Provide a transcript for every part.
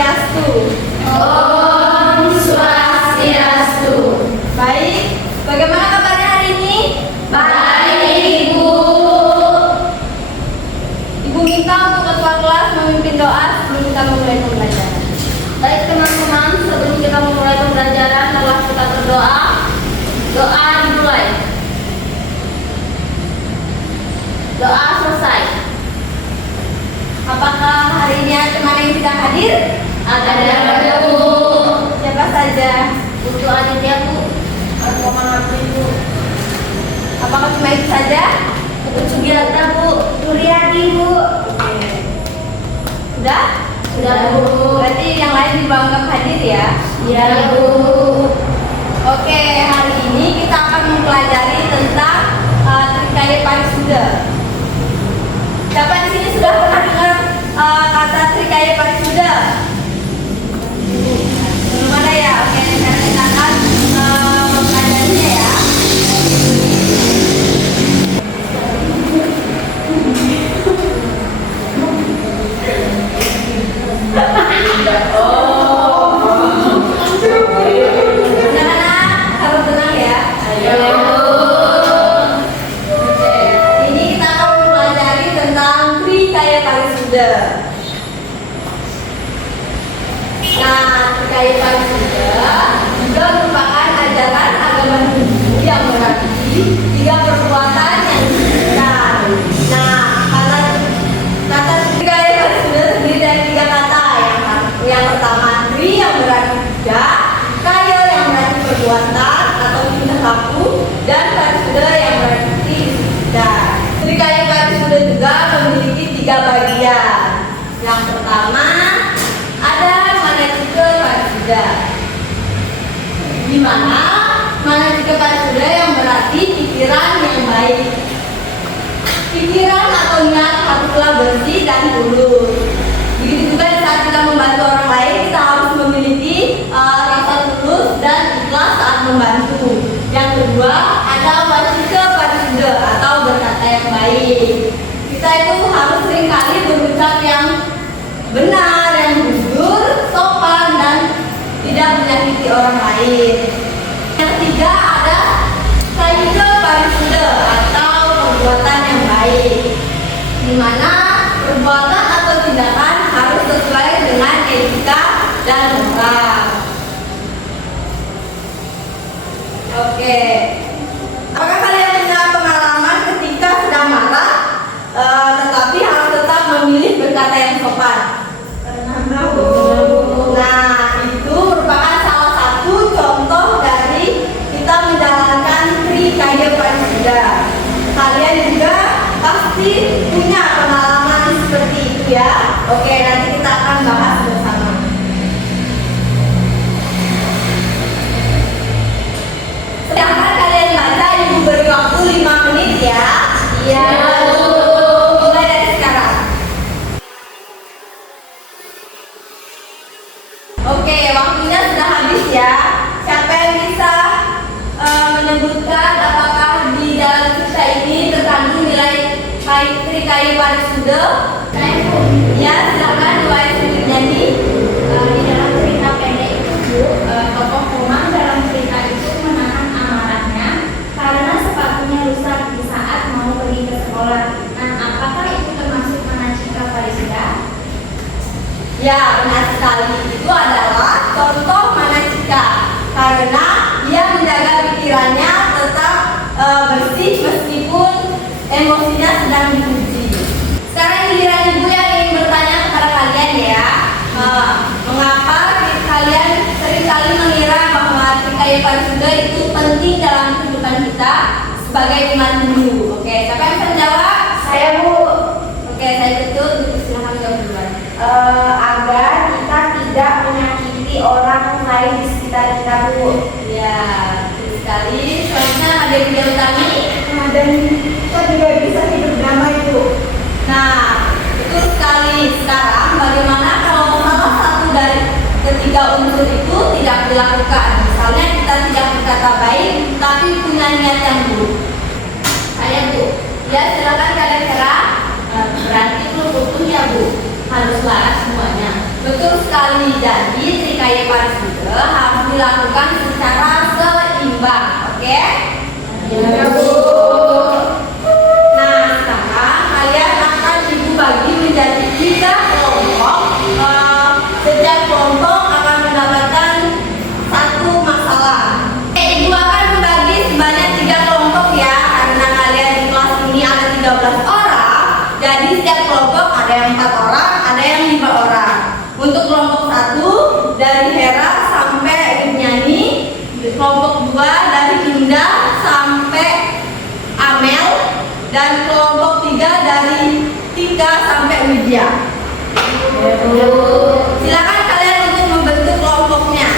Swastiastu. Om Swastiastu. Baik, bagaimana kabarnya hari ini? Baik, Ibu. Ibu minta untuk ketua kelas memimpin doa sebelum kita memulai pembelajaran. Baik teman-teman, sebelum kita memulai pembelajaran, marilah kita berdoa. Doa dimulai. Doa selesai. Apakah hari ini ada teman yang tidak hadir? Ada Bu. Siapa saja? Untuk Aditya Bu. Aku mau Ibu. Apakah cuma itu saja? Untuk Sugiarta Bu. Nuryadi Bu. Sudah? Sudah Bu. Berarti yang lain dianggap hadir ya? Iya Bu. Oke, hari ini kita akan mempelajari tentang Trikaya Parisuda. Siapa di sini sudah pernah dengar kata Trikaya Parisuda? Belum ada ya? Oke, sekarang kita akan mempelajarinya ya. Anak-anak harus tenang ya. Oke, ini kita akan mempelajari tentang Trikaya Parisuda. Nah, Trikaya Parisuda juga merupakan ajaran agama Hindu yang berarti 3 perbuatan yang diinginkan. Nah, kata Trikaya Parisuda terdiri dari 3 kata. Yang pertama Tri yang berarti 3, Kaya yang berarti perbuatan atau tingkah laku, dan Parisuda yang berarti dan. Trikaya Parisuda juga memiliki 3 bagian. Yang pertama ada Manajika Parisuda, di mana Manajika Parisuda yang berarti pikiran yang baik. Pikiran atau niat haruslah bersih dan tulus. Begitu juga di saat kita membantu orang lain, kita harus memiliki rasa tulus dan ikhlas saat membantu. Yang kedua ada Wacika Parisuda atau berkata yang baik. Kita itu harus seringkali berucap yang benar, yang jujur, sopan, dan tidak menyakiti orang lain. Yang ketiga ada Sayika Parisuda atau perbuatan yang baik, di mana perbuatan atau tindakan harus sesuai dengan etika dan moral. Oke, apakah kalian punya pengalaman ketika sedang marah, tetapi harus tetap memilih berkata yang sopan? Nah, itu merupakan salah satu contoh dari kita menjalankan Trikaya Parisuda. Kalian juga pasti punya pengalaman seperti itu ya. Oke, nanti kita akan bahas bersama. Sedangkan kalian baca, Ibu beri waktu 5 menit ya. Iya Bu. Mulai dari sekarang. Oke, waktunya sudah habis ya. Siapa yang bisa menyebutkan apakah di dalam cerita ini terkandung nilai Trikaya Parisuda? Saya Bu. Ya, silakan riwayat sedikitnya nih. Di dalam cerita pendek itu Bu, tokoh Komang dalam cerita itu menahan amarahnya karena sepatunya rusak di saat mau pergi ke sekolah. Nah, apakah itu termasuk Manajika Parisuda? Ya, benar sekali. Itu adalah contoh Manajika karena dia menjaga pikirannya tetap bersih meskipun emosinya sedang diuji. Sekarang giliran Ibu yang ingin bertanya kepada kalian ya. Mengapa kalian seringkali mengira bahwa Trikaya Parisuda itu penting dalam kehidupan kita sebagai umat Hindu? Oke, siapa yang bisa menjawab? Saya Bu. Oke, saya betul. Silahkan jawab duluan. Agar kita tidak menyakiti orang lain di sekitar kita Bu. Ya, betul sekali. Selanjutnya ada Widya Utami. Dan kita juga bisa hidup damai Bu. Nah, betul sekali. Sekarang bagaimana kalau salah satu dari ketiga unsur itu tidak dilakukan? Misalnya kita tidak berkata baik, tapi punya niat yang buruk. Saya Bu. Ya, silakan kalian Vera. Berarti itu rukun ya Bu. Harus waras semuanya. Betul sekali. Jadi Trikaya Parisudha harus dilakukan secara seimbang. Oke? Ya, Bu. Nah, sekarang kalian akan Ibu bagi menjadi 3 kelompok. Setiap kelompok akan mendapatkan 1 masalah. Ibu akan membagi sebanyak 3 kelompok ya, karena kalian di kelas ini ada 13 orang. Jadi setiap kelompok ada yang 4 orang, ada yang 5 orang. Untuk kelompok 1 dari Hera sampai Ibnyani, kelompok 2 dari Indah sampai Amel, dan kelompok 3 dari Tika sampai Widya. Silakan kalian untuk membentuk kelompoknya.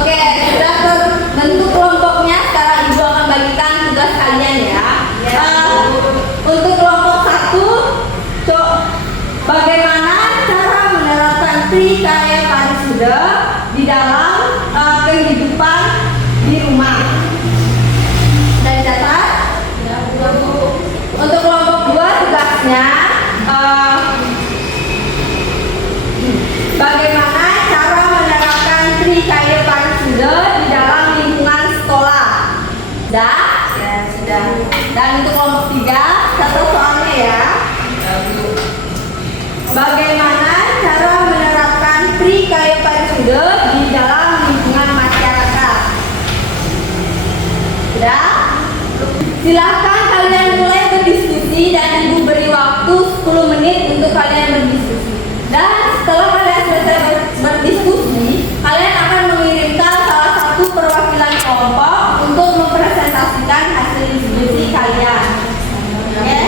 Oke, sudah terbentuk kelompoknya. Sekarang Ibu akan bagikan tugas kalian ya. Untuk kelompok 1, bagaimana cara menerapkan Trikaya Parisudha di dalam kehidupan di rumah. Dan catat. Untuk kelompok 2 tugasnya bagaimana cara menerapkan Trikaya Parisudha di dalam lingkungan sekolah. Sudah? Ya, sudah. Dan untuk kelompok 3, catat soalnya ya. Bagaimana cara menerapkan Trikaya Parisudha di dalam lingkungan masyarakat. Sudah? Silahkan kalian mulai berdiskusi dan Ibu beri waktu 10 menit untuk kalian berdiskusi. Dan setelah kalian selesai berdiskusi, kalian akan mengirimkan salah satu perwakilan kelompok untuk mempresentasikan hasil diskusi kalian. Oke?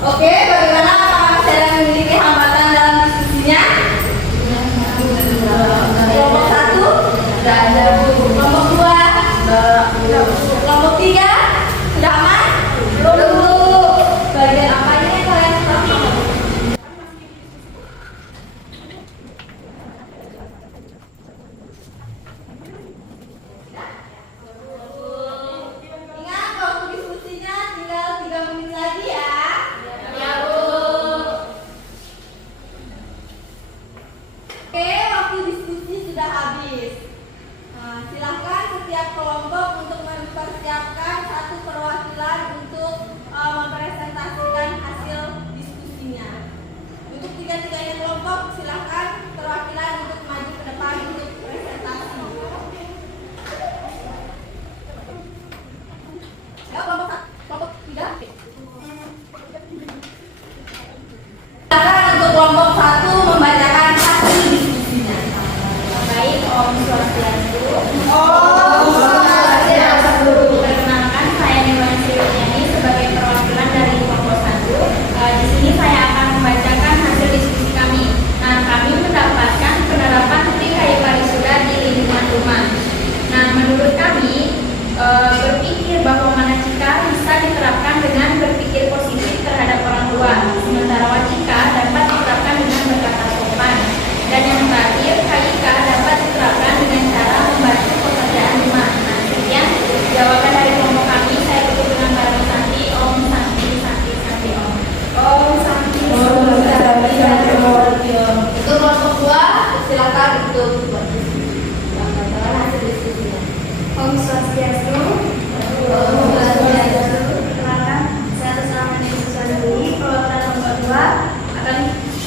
Oke, bagaimana apakah kalian memiliki hambatan dalam diskusinya? Kelompok 1? Sudah ada, Bu. Kelompok 2? Kelompok 3? Sudah aman? Belum, Bu. Bagian apanya yang kalian suka? Ingat, waktu diskusinya tinggal 3 menit lagi ya. Oke, waktu diskusi sudah habis. Silahkan setiap kelompok untuk mempersiapkan 1 perwakilan untuk mempresentasikan hasil diskusinya. Untuk 3-tiganya kelompok, silahkan perwakilan untuk maju ke depan untuk presentasi. Ya, kelompok 3. Silakan untuk kelompok 1 membacakan hasil diskusinya. Baik, Om Swastiastu. Om Swastiastu. Perkenalkan, saya Nirwani Sriwanyani sebagai perwakilan dari kelompok 1. Di sini saya akan membacakan hasil diskusi kami. Nah, kami mendapatkan penerapan Trikaya Parisudha di lingkungan rumah. Nah, menurut kami, berpikir bahwa manacika bisa diterapkan dengan berpikir positif terhadap orang tua, sementara wacika dapat diterapkan dengan berkata sopan. Dan yang terakhir, kayika dapat diterapkan dengan cara membantu pekerjaan rumah. Nah, sekian jawaban dari kelompok kami. Saya tutup dengan Mbak Santi. Om Santi, Santi, Santi, Om. Om Santi, Santi, Untuk kelompok 2, silakan untuk membacakan hasil diskusinya. Om Swastiastu. Om Swastiastu. Perkenalkan, saya atas nama Nini Susandini, perwakilan nomor 2 akan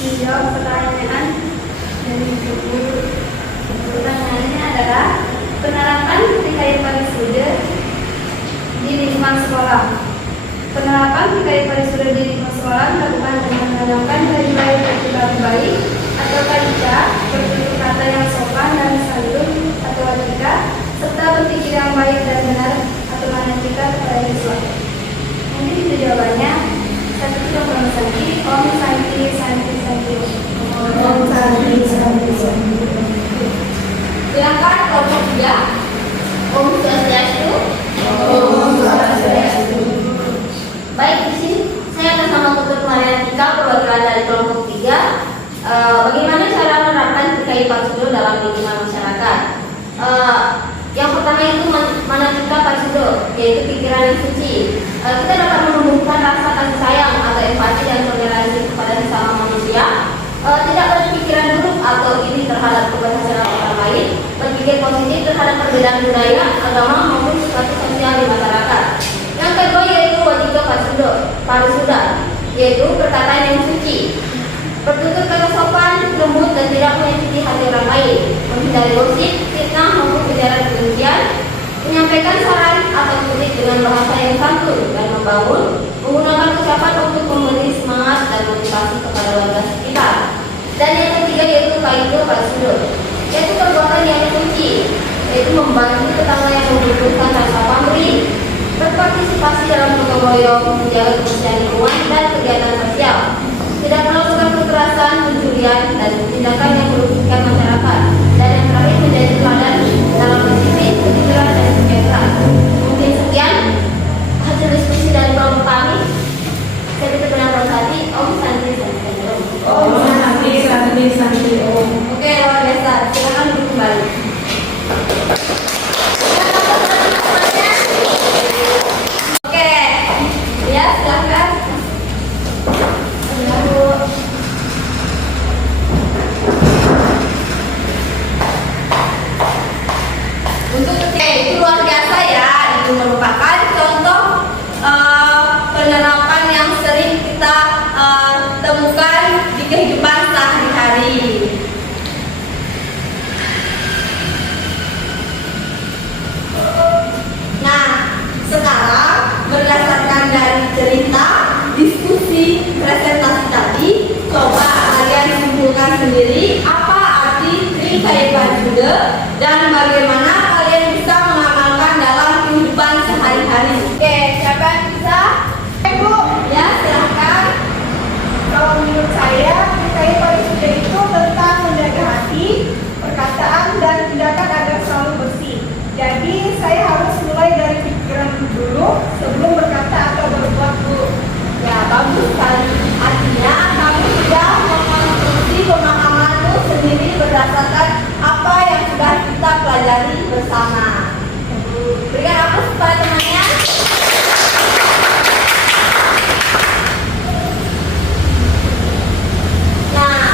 menjawab pertanyaan dari Ibu. Pertanyaannya adalah penerapan Trikaya Parisudha di lingkungan sekolah. Penerapan Trikaya Parisudha di lingkungan sekolah dilakukan dengan menanamkan nilai-nilai perilaku baik atau kayika, bertutur kata yang sopan dan santun atau wacika, serta berpikir yang baik dan benar atau manacika kepada siswa. Nanti itu jawabannya. Satu Om Santi, Om Santi, Santi, Santi, Om Santi, Santi, Santi. Silakan kelompok 3. Om Swastiastu. Om Swastiastu. Parisudo dalam lingkungan masyarakat. Yang pertama itu Manatika Parisudo, yaitu pikiran yang suci. Kita dapat menumbuhkan rasa kasih sayang atau empati dan toleransi kepada sesama manusia. Tidak berpikiran buruk atau iri terhadap keberhasilan orang lain, berpikir positif terhadap perbedaan budaya, agama maupun status sosial di masyarakat. Yang kedua yaitu Wajika Parisuda, yaitu perkataan yang suci. Bertutur kata sopan, lembut dan tidak menyakiti hati orang lain, menghindari gosip, fitnah maupun ujaran kebencian, menyampaikan saran atau kritik dengan bahasa yang santun dan membangun, menggunakan ucapan untuk memberi semangat dan motivasi kepada warga sekitar. Dan yang ketiga yaitu Kaido Parisudo, yaitu perbuatan yang suci, yaitu membantu tetangga yang membutuhkan rasa pamrih, berpartisipasi dalam gotong royong, menjaga kebersihan lingkungan dan kegiatan sosial, tidak melakukan kekerasan, pencurian, dan tindakan yang merugikan masyarakat. Dan yang terakhir menjadi teladan dalam disiplin, kejujuran, dan kesejahteraan. Mungkin sekian hasil diskusi dari kelompok kami. Saya Putri Penang Rosati, Om Santri Santri Om. Om Santri Santri Om. Oke, luar biasa. Silakan duduk kembali. Oke, ya silakan. Untuk itu luar biasa ya, itu merupakan contoh penerapan yang sering kita temukan di kehidupan sehari-hari. Nah, sekarang berdasarkan dari cerita, diskusi, presentasi tadi, coba kalian simpulkan sendiri apa arti Trikaya Parisudo dan bagaimana kalian bisa mengamalkan dalam kehidupan sehari-hari. Oke, siapa yang bisa? Bu, Ya, silahkan. kalau menurut saya, Trikaya Parisudo itu tentang menjaga hati, perkataan, dan tindakan agar selalu bersih. Jadi, saya harus mulai dari pikiran dulu sebelum berkata atau berbuat, Bu. Ya, bagus sekali. Artinya kamu sudah mengkonstruksi pemahamanmu sendiri berdasarkan apa yang sudah kita pelajari bersama. Berikan aplaus kepada temannya. Nah,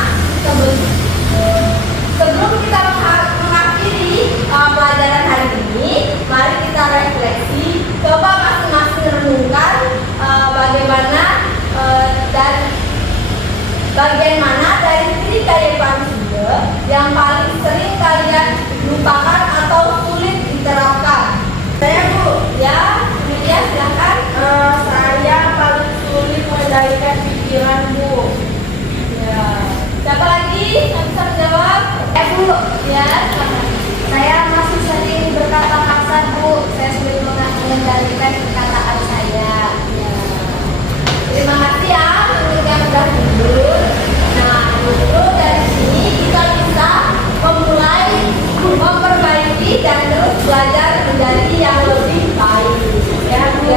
sebelum kita mengakhiri pelajaran hari ini, mari kita refleksi. Coba masing-masing renungkan bagaimana dan bagian mana dari Trikaya Parisudo yang paling sering kalian lupakan atau sulit diterapkan. Saya Bu, ya, kemudian silakan. Saya paling sulit mengendalikan pikiran, Bu. Ya. Siapa lagi yang bisa menjawab? Bu, ya, silakan. Saya masih sering berkata kasar, Bu. Saya sulit mengendalikan perkataan saya. Ya. Terima kasih ya untuk yang sudah jujur. Nah, justru dari sini kita bisa memulai memperbaiki dan terus belajar menjadi yang lebih baik. Ya, Bu.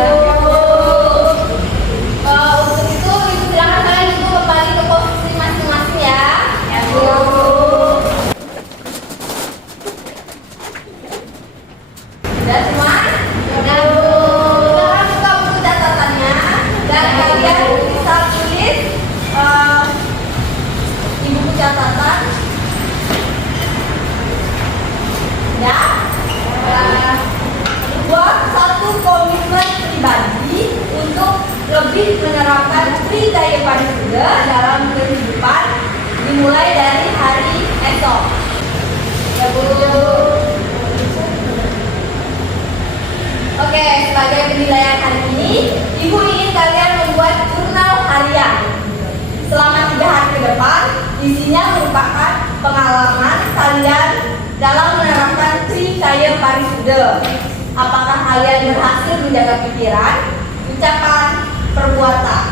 Untuk itu, Ibu silakan kalian itu kembali ke posisi masing-masing ya. Ya, Bu. Sudah semua? Nah, sekarang buka buku catatannya dan kalian bisa tulis di buku catatan. Ya. Buat satu komitmen pribadi untuk lebih menerapkan Trikaya Parisudo dalam kehidupan dimulai dari hari esok. Ya, Bu. Oke, sebagai penilaian hari ini, Ibu ingin kalian membuat jurnal harian selama 3 hari ke depan. Isinya merupakan pengalaman kalian dalam menerapkan Trikaya Parisudo. Apakah kalian berhasil menjaga pikiran, ucapan, perbuatan?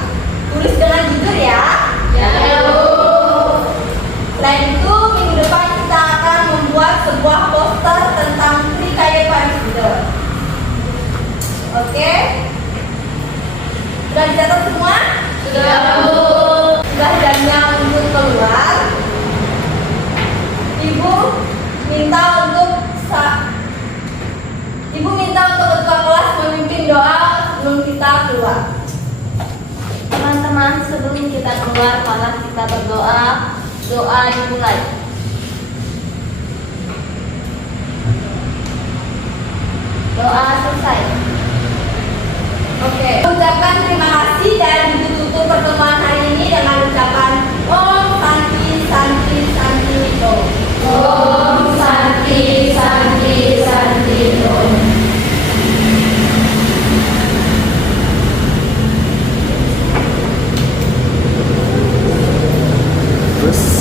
Tulis dengan jujur ya. Ya, Bu. Selain itu, minggu depan kita akan membuat sebuah poster tentang Trikaya Parisudo. Oke? Sudah dicatat semua? Sudah, Bu. Sudah jamnya untuk keluar. Ibu keluar. Teman-teman, sebelum kita keluar, malah kita berdoa. Doa dimulai. Doa selesai. Oke. Ucapkan terima kasih dan tutup pertemuan hari ini dengan ucapan Om Santi Santi Santi Om. Om Santi Santi Santi Om. Terus